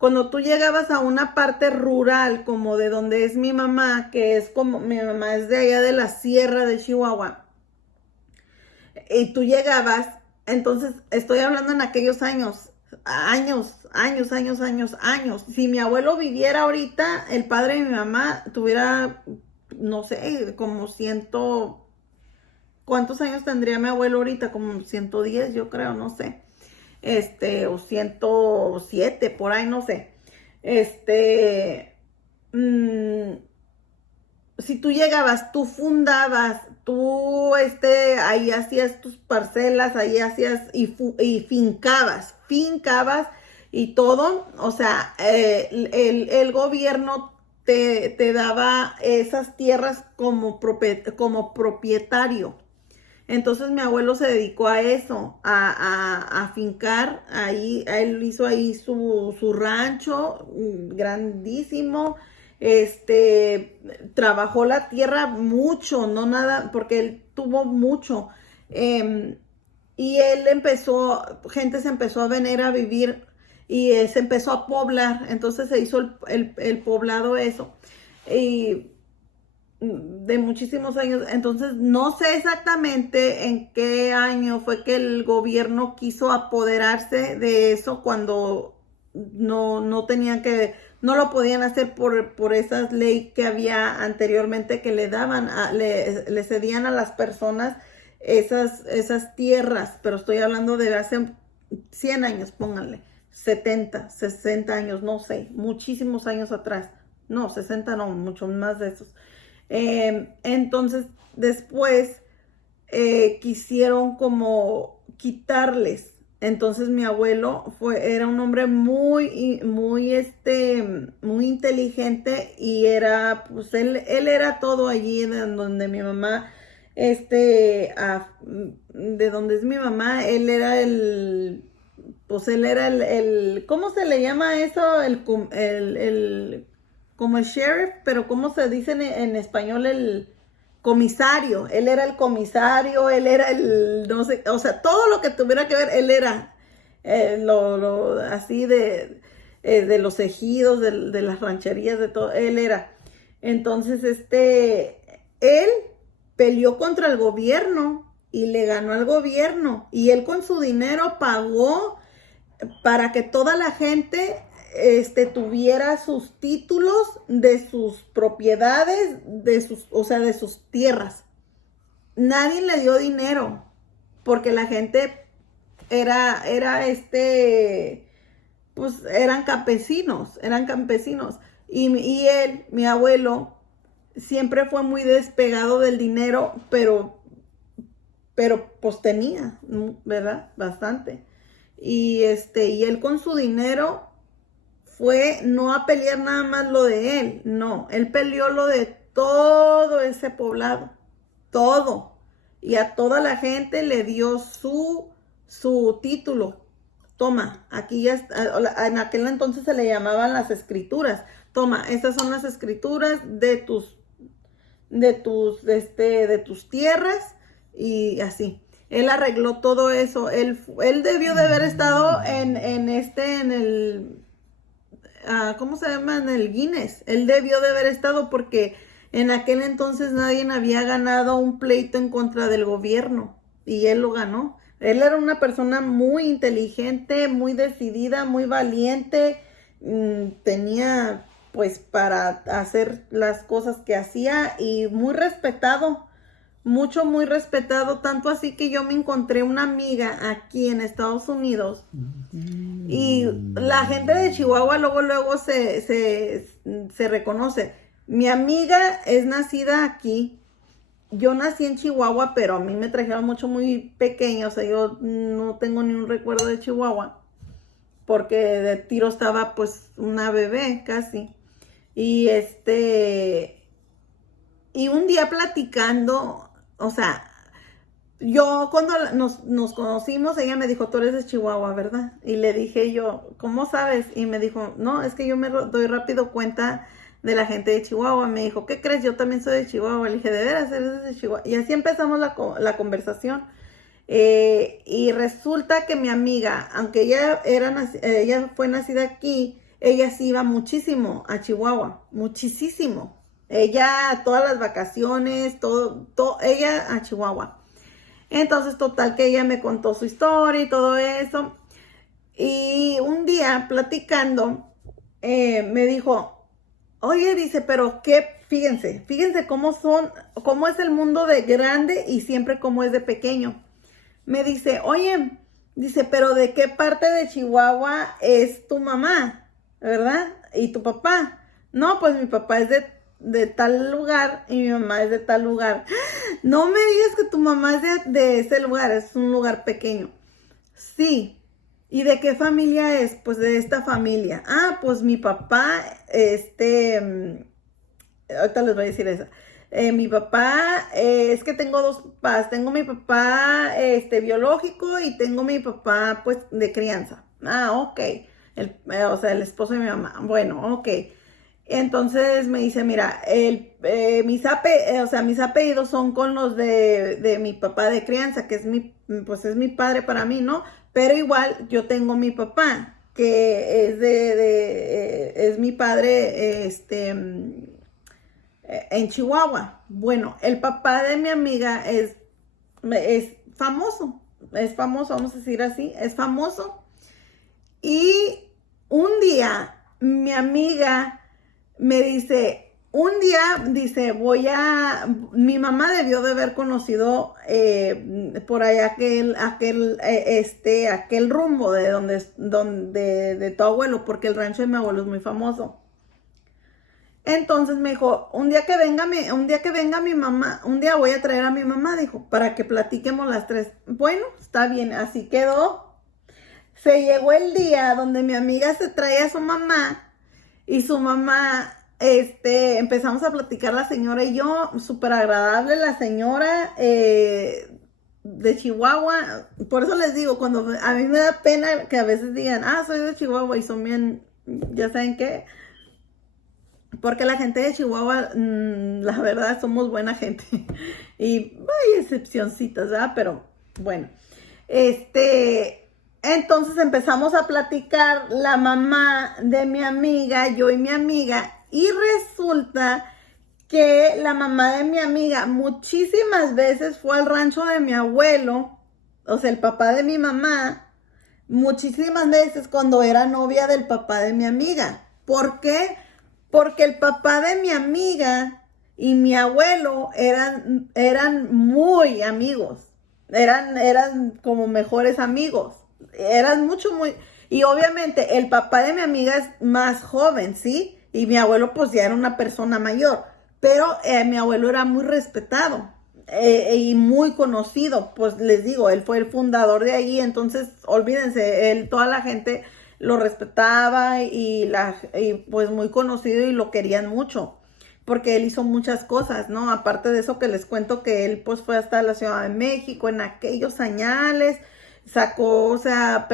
cuando tú llegabas a una parte rural, como de donde es mi mamá, que es como, mi mamá es de allá de la sierra de Chihuahua, y tú llegabas, entonces estoy hablando en aquellos años. Si mi abuelo viviera ahorita, el padre de mi mamá tuviera, no sé, como ¿cuántos años tendría mi abuelo ahorita? Como 110, yo creo, no sé. O 107, por ahí, no sé. Mm, si tú llegabas, tú fundabas, tú, ahí hacías tus parcelas, ahí hacías y fincabas y todo, o sea, el gobierno te daba esas tierras como propietario. Entonces mi abuelo se dedicó a eso, a fincar, ahí, él hizo ahí su rancho grandísimo, trabajó la tierra mucho, no nada, porque él tuvo mucho. Y gente se empezó a venir a vivir y se empezó a poblar, entonces se hizo el poblado eso. Y de muchísimos años, entonces no sé exactamente en qué año fue que el gobierno quiso apoderarse de eso cuando no tenían no lo podían hacer por esas leyes que había anteriormente que le daban, le cedían a las personas esas tierras, pero estoy hablando de hace 100 años, pónganle, 70, 60 años, no sé, muchísimos años atrás, no, 60 no, mucho más de esos. Entonces, después quisieron como quitarles. Entonces mi abuelo era un hombre muy, muy, muy inteligente y pues él era todo allí donde mi mamá, de donde es mi mamá, pues él era ¿cómo se le llama eso? Como el sheriff, pero ¿cómo se dice en español? El comisario. Él era el comisario, él era no sé, o sea, todo lo que tuviera que ver, él era así de los ejidos, de las rancherías, de todo, él era. Entonces, él peleó contra el gobierno y le ganó al gobierno y él con su dinero pagó para que toda la gente tuviera sus títulos de sus propiedades, o sea, de sus tierras. Nadie le dio dinero porque la gente era pues eran campesinos. Y él, mi abuelo, siempre fue muy despegado del dinero, pero pues tenía, ¿verdad? Bastante. Y él con su dinero fue no a pelear nada más lo de él, no, él peleó lo de todo ese poblado, todo, y a toda la gente le dio su título. Toma, aquí ya está, en aquel entonces se le llamaban las escrituras. Toma, estas son las escrituras de tus tierras y así. Él arregló todo eso. Él debió de haber estado en el, ¿cómo se llama? En el Guinness. Él debió de haber estado porque en aquel entonces nadie había ganado un pleito en contra del gobierno y él lo ganó. Él era una persona muy inteligente, muy decidida, muy valiente. Tenía pues para hacer las cosas que hacía y muy respetado. Mucho, muy respetado, tanto así que yo me encontré una amiga aquí en Estados Unidos y la gente de Chihuahua luego se reconoce. Mi amiga es nacida aquí, yo nací en Chihuahua, pero a mí me trajeron mucho muy pequeña, o sea, yo no tengo ni un recuerdo de Chihuahua, porque de tiro estaba pues una bebé casi, y y un día platicando, o sea, yo cuando nos conocimos, ella me dijo, tú eres de Chihuahua, ¿verdad? Y le dije yo, ¿cómo sabes? Y me dijo, no, es que yo me doy rápido cuenta de la gente de Chihuahua. Me dijo, ¿qué crees? Yo también soy de Chihuahua. Le dije, ¿de veras eres de Chihuahua? Y así empezamos la conversación. Y resulta que mi amiga, aunque ella fue nacida aquí, ella sí iba muchísimo a Chihuahua, muchísimo. Ella, todas las vacaciones, todo, ella a Chihuahua. Entonces, total que ella me contó su historia y todo eso. Y un día, platicando, me dijo, oye, dice, pero qué, fíjense cómo es el mundo de grande y siempre cómo es de pequeño. Me dice, oye, dice, pero ¿de qué parte de Chihuahua es tu mamá? ¿Verdad? ¿Y tu papá? No, pues mi papá es de tal lugar y mi mamá es de tal lugar. No me digas que tu mamá es de ese lugar, es un lugar pequeño. Sí. ¿Y de qué familia es? Pues de esta familia. Ah, pues mi papá, ahorita les voy a decir esa. Mi papá, es que tengo dos papás. Tengo mi papá, biológico y tengo mi papá, pues, de crianza. Ah, ok. O sea, el esposo de mi mamá. Bueno, ok. Entonces me dice, mira, mis apellidos son con los de mi papá de crianza, que pues es mi padre para mí, ¿no? Pero igual yo tengo mi papá, que es mi padre, en Chihuahua. Bueno, el papá de mi amiga es famoso, vamos a decir así, es famoso. Y un día mi amiga me dice, mi mamá debió de haber conocido por ahí aquel rumbo de tu abuelo, porque el rancho de mi abuelo es muy famoso. Entonces me dijo, un día que venga mi mamá, un día voy a traer a mi mamá, dijo, para que platiquemos las tres. Bueno, está bien, así quedó. Se llegó el día donde mi amiga se trae a su mamá y su mamá, empezamos a platicar la señora y yo, súper agradable la señora de Chihuahua. Por eso les digo, cuando a mí me da pena que a veces digan, soy de Chihuahua y son bien, ya saben qué. Porque la gente de Chihuahua, la verdad, somos buena gente. Y hay excepcioncitas, ¿verdad? Pero bueno, entonces empezamos a platicar la mamá de mi amiga, yo y mi amiga, y resulta que la mamá de mi amiga muchísimas veces fue al rancho de mi abuelo, o sea, el papá de mi mamá, muchísimas veces cuando era novia del papá de mi amiga. ¿Por qué? Porque el papá de mi amiga y mi abuelo eran muy amigos, eran como mejores amigos. Eran muy, y obviamente el papá de mi amiga es más joven, ¿sí? Y mi abuelo pues ya era una persona mayor, pero mi abuelo era muy respetado y muy conocido, pues les digo, él fue el fundador de ahí, entonces olvídense, toda la gente lo respetaba y pues muy conocido y lo querían mucho, porque él hizo muchas cosas, ¿no? Aparte de eso que les cuento que él pues fue hasta la Ciudad de México en aquellos añales, sacó, o sea,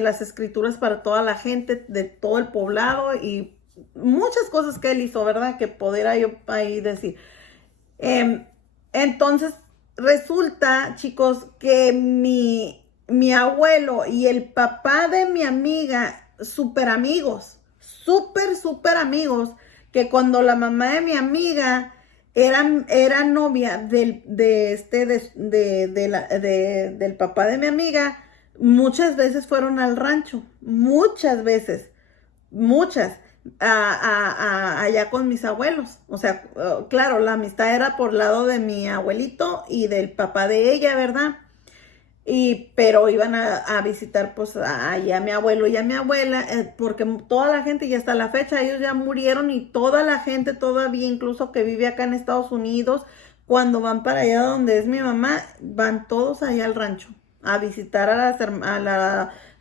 las escrituras para toda la gente de todo el poblado y muchas cosas que él hizo, ¿verdad? Que pudiera yo ahí decir. Entonces, resulta, chicos, que mi abuelo y el papá de mi amiga, súper amigos, súper amigos, que cuando la mamá de mi amiga era novia del papá de mi amiga, muchas veces fueron al rancho, muchas veces, allá con mis abuelos. O sea, claro, la amistad era por lado de mi abuelito y del papá de ella, ¿verdad? Pero iban a visitar pues allá a mi abuelo y a mi abuela, porque toda la gente, y hasta la fecha ellos ya murieron, y toda la gente todavía, incluso que vive acá en Estados Unidos, cuando van para allá donde es mi mamá, van todos allá al rancho a visitar a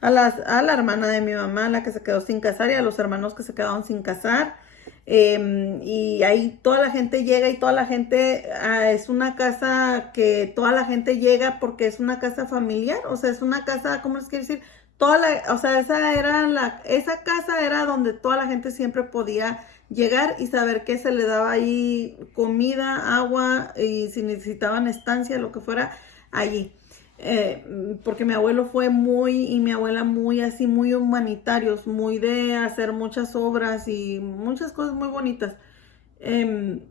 la hermana de mi mamá, la que se quedó sin casar, y a los hermanos que se quedaron sin casar. Y ahí toda la gente llega y toda la gente, es una casa que toda la gente llega porque es una casa familiar, o sea, es una casa, ¿cómo les quiero decir? O sea, esa casa era donde toda la gente siempre podía llegar y saber que se le daba ahí comida, agua, y si necesitaban estancia, lo que fuera, allí. porque mi abuelo fue muy, y mi abuela muy así, muy humanitarios, muy de hacer muchas obras y muchas cosas muy bonitas. Em,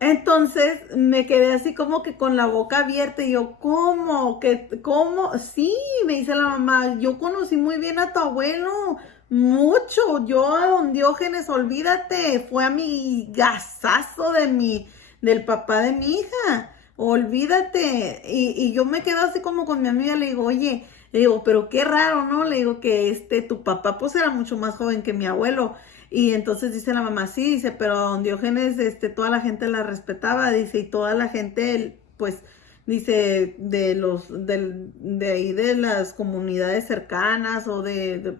entonces me quedé así como que con la boca abierta y yo, ¿cómo? ¿Cómo? Sí, me dice la mamá, yo conocí muy bien a tu abuelo, mucho. Yo a don Diógenes, olvídate, fue amigazazo del papá de mi hija, olvídate. Y yo me quedo así como con mi amiga, le digo, oye, le digo, pero qué raro, ¿no? Le digo que tu papá pues era mucho más joven que mi abuelo. Y entonces dice la mamá, sí, dice, pero a don Diógenes, toda la gente la respetaba, dice, y toda la gente, pues, dice, de ahí de las comunidades cercanas o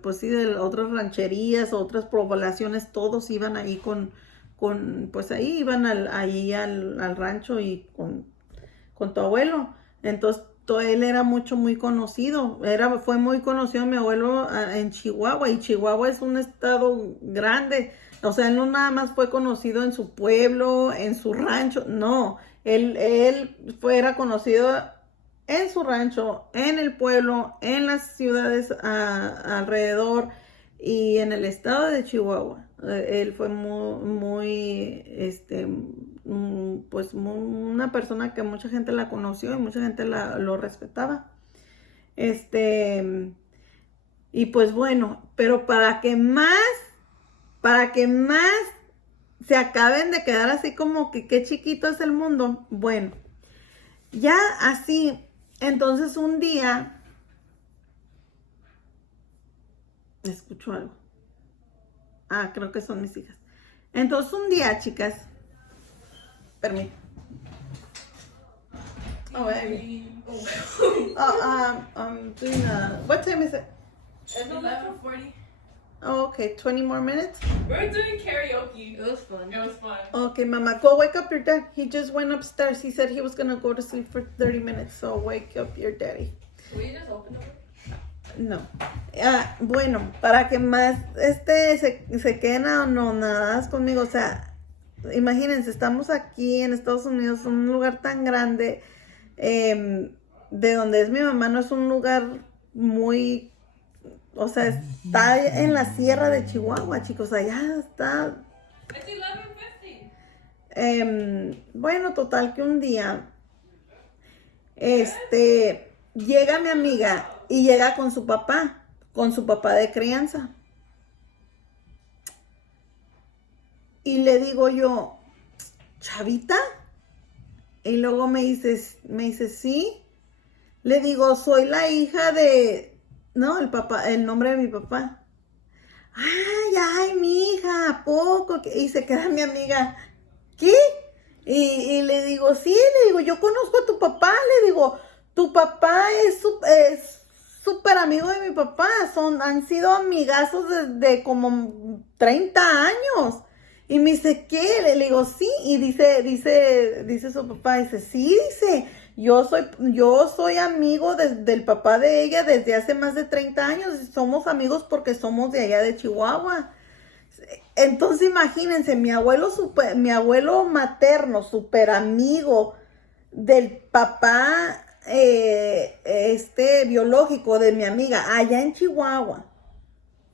pues sí, de otras rancherías o otras poblaciones, todos iban ahí pues ahí iban ahí al rancho y con tu abuelo. Entonces, él era muy conocido. Fue muy conocido mi abuelo en Chihuahua. Y Chihuahua es un estado grande. O sea, él no nada más fue conocido en su pueblo, en su rancho. No, era conocido en su rancho, en el pueblo, en las ciudades alrededor y en el estado de Chihuahua. Él fue pues una persona que mucha gente la conoció y mucha gente lo respetaba. Y pues bueno, pero para que más se acaben de quedar así como que qué chiquito es el mundo. Bueno, ya así, entonces un día, escucho algo. Creo que son mis hijas. Entonces un día, chicas, permítanme. Oh, baby. I'm doing what time is it? It's 11:40. Oh, okay, 20 more minutes. We're doing karaoke. It was fun. It was fun. Okay, Mama, go wake up your dad. He just went upstairs. He said he was gonna go to sleep for 30 minutes, so wake up your daddy. We just opened it. No. Bueno, para que más se queden anonadadas conmigo, o sea, imagínense, estamos aquí en Estados Unidos, un lugar tan grande, de donde es mi mamá, no es un lugar muy, o sea, está en la sierra de Chihuahua, chicos, allá está. It's 11:50. Bueno, total que un día, llega mi amiga y llega con su papá de crianza. Y le digo yo, ¿Chavita? Y luego me dice, sí. Le digo, soy la hija el nombre de mi papá. Ay, mi hija, ¿a poco? Y se queda mi amiga, ¿qué? Y le digo, sí, le digo, yo conozco a tu papá, le digo, tu papá es súper amigo de mi papá, han sido amigazos desde como 30 años. Y me dice, ¿qué? Le digo, sí, y dice su papá, dice, sí, dice, yo soy amigo del papá de ella desde hace más de 30 años, y somos amigos porque somos de allá de Chihuahua. Entonces imagínense, mi abuelo materno, súper amigo del papá biológico de mi amiga allá en Chihuahua.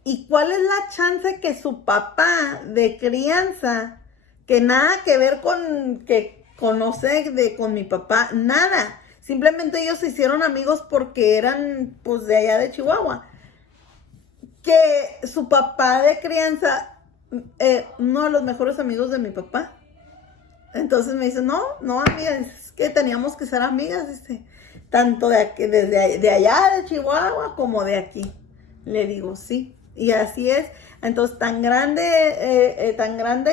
¿Y cuál es la chance que su papá de crianza, que nada que ver con que conoce con mi papá, nada, simplemente ellos se hicieron amigos porque eran pues de allá de Chihuahua, que su papá de crianza, uno de los mejores amigos de mi papá? Entonces me dice, no, amiga, es que teníamos que ser amigas, dice, tanto de allá de Chihuahua como de aquí. Le digo, sí, y así es. Entonces, tan grande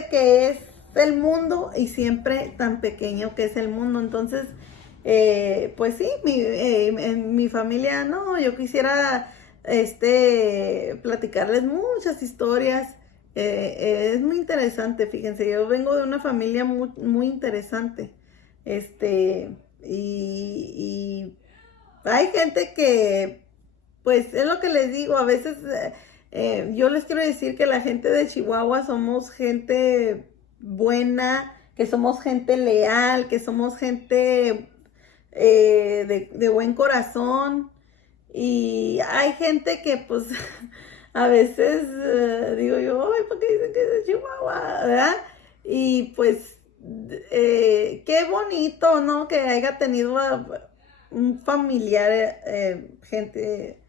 que es el mundo y siempre tan pequeño que es el mundo. Entonces, pues sí, en mi familia, no, yo quisiera platicarles muchas historias. Es muy interesante, fíjense, yo vengo de una familia muy, muy interesante, y hay gente que, pues, es lo que les digo, a veces, yo les quiero decir que la gente de Chihuahua somos gente buena, que somos gente leal, que somos gente, de buen corazón. Y hay gente que pues a veces digo yo, ay, ¿por qué dicen que es de Chihuahua? ¿Verdad? Y pues qué bonito, ¿no? Que haya tenido un familiar, gente,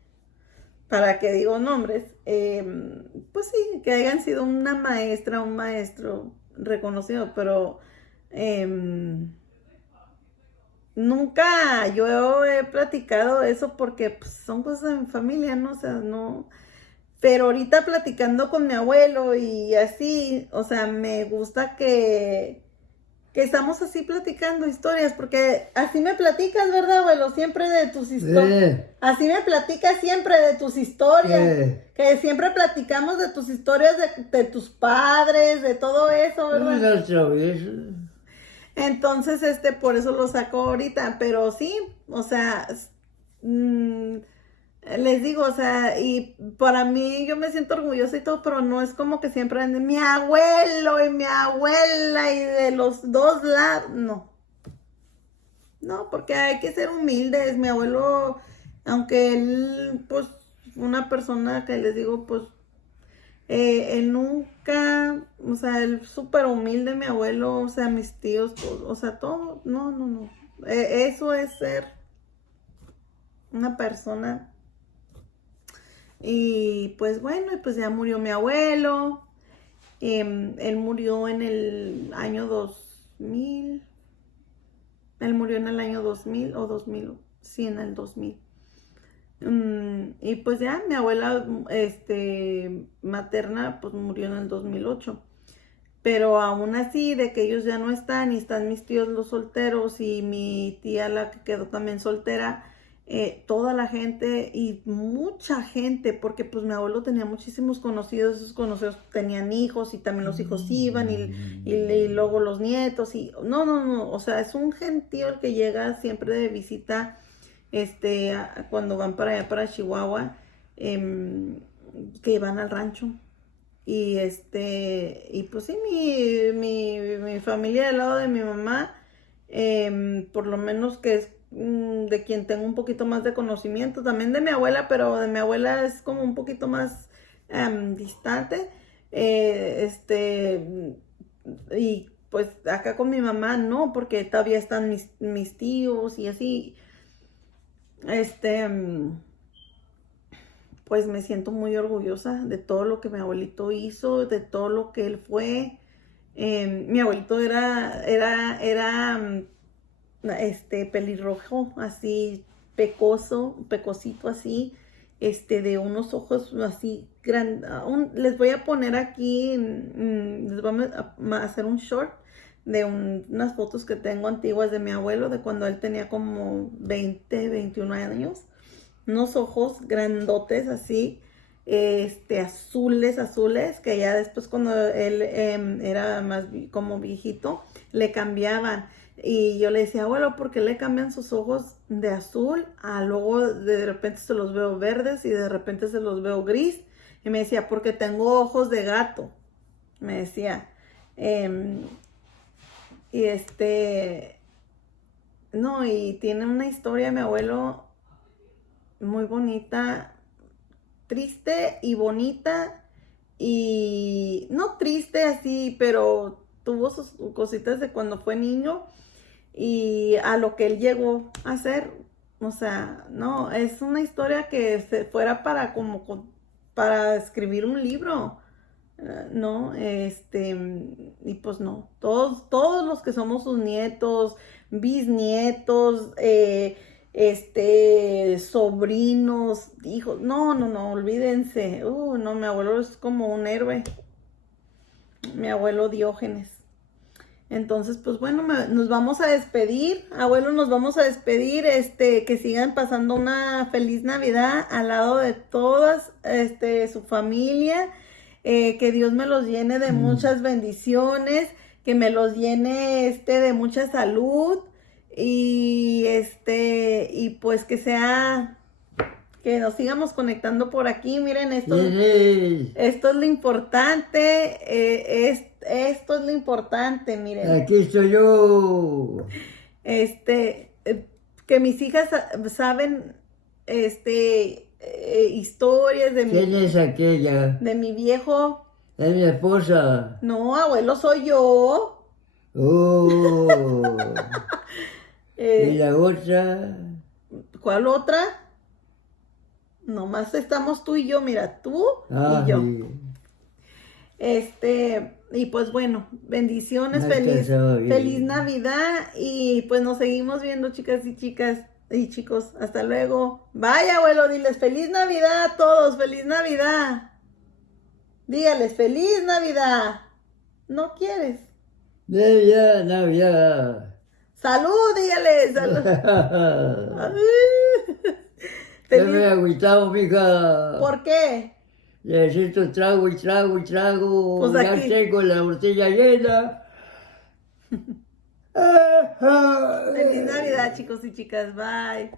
para que digo nombres, pues sí, que hayan sido una maestra, un maestro reconocido, pero nunca yo he platicado eso porque pues, son cosas de mi familia, ¿no? O sea, no. Pero ahorita platicando con mi abuelo y así, o sea, me gusta que estamos así platicando historias, porque así me platicas, ¿verdad, abuelo? Siempre de tus historias. Así me platicas siempre de tus historias. Que siempre platicamos de tus historias, de tus padres, de todo eso, ¿verdad? Otra vez. Entonces, por eso lo saco ahorita, pero sí, o sea, les digo, o sea, y para mí yo me siento orgullosa y todo, pero no es como que siempre ande mi abuelo y mi abuela y de los dos lados, no. No, porque hay que ser humildes. Mi abuelo, aunque él, pues, una persona que les digo, pues, él nunca, o sea, él súper humilde, mi abuelo, o sea, mis tíos, todo, o sea, todo, no, no, no. Eso es ser una persona. Y pues bueno, y pues ya murió mi abuelo. Él murió en el año 2000. Él murió en el año 2000 o 2000, sí, en el 2000. Y pues ya, mi abuela, materna, pues murió en el 2008. Pero aún así, de que ellos ya no están y están mis tíos los solteros y mi tía la que quedó también soltera, toda la gente y mucha gente, porque pues mi abuelo tenía muchísimos conocidos, esos conocidos tenían hijos y también los hijos iban y luego los nietos y no, o sea, es un gentío el que llega siempre de visita, cuando van para allá, para Chihuahua, que van al rancho. Y y pues sí, mi familia del lado de mi mamá, por lo menos que es de quien tengo un poquito más de conocimiento, también de mi abuela, pero de mi abuela es como un poquito más distante. Y pues acá con mi mamá no, porque todavía están mis tíos y así. Pues me siento muy orgullosa de todo lo que mi abuelito hizo, de todo lo que él fue. Mi abuelito era pelirrojo, así, pecosito así, de unos ojos así grandes. Les voy a poner aquí, les voy a hacer un short de unas fotos que tengo antiguas de mi abuelo, de cuando él tenía como 20, 21 años. Unos ojos grandotes así, azules, que ya después cuando él era más como viejito, le cambiaban. Y yo le decía, abuelo, ¿por qué le cambian sus ojos de azul a luego de repente se los veo verdes y de repente se los veo gris? Y me decía, porque tengo ojos de gato, me decía. Y no, y tiene una historia mi abuelo muy bonita, triste y bonita, y no triste así, pero tuvo sus cositas de cuando fue niño y a lo que él llegó a hacer. O sea, no, es una historia que se fuera para para escribir un libro, ¿no? Y pues no, todos los que somos sus nietos, bisnietos, sobrinos, hijos, no, olvídense. No, mi abuelo es como un héroe, mi abuelo Diógenes. Entonces, pues bueno, nos vamos a despedir, abuelo, nos vamos a despedir, que sigan pasando una feliz Navidad al lado de todas, su familia, que Dios me los llene de muchas bendiciones, que me los llene, de mucha salud, y y pues que nos sigamos conectando por aquí. Miren, esto es lo importante, esto es lo importante, miren. Aquí estoy yo. que mis hijas saben, historias de ¿Quién es aquella? de mi viejo. Es mi esposa. No, abuelo, soy yo. Oh. ¿Y Eh, la otra? ¿Cuál otra? Nomás estamos tú y yo, mira, tú y yo. Ay, Y pues bueno, bendiciones, no alcanzaba bien. feliz Navidad y pues nos seguimos viendo, chicas y chicas y chicos. Hasta luego. Vaya, abuelo, diles feliz Navidad a todos, feliz Navidad. Dígales feliz Navidad. ¿No quieres? Navidad, Navidad. Salud, dígales. Salud. Ya me he Feliz. agüitado, mija. ¿Por qué? Necesito trago y trago y trago. Pues Ya aquí. tengo la botella llena. Feliz Navidad, chicos y chicas. Bye.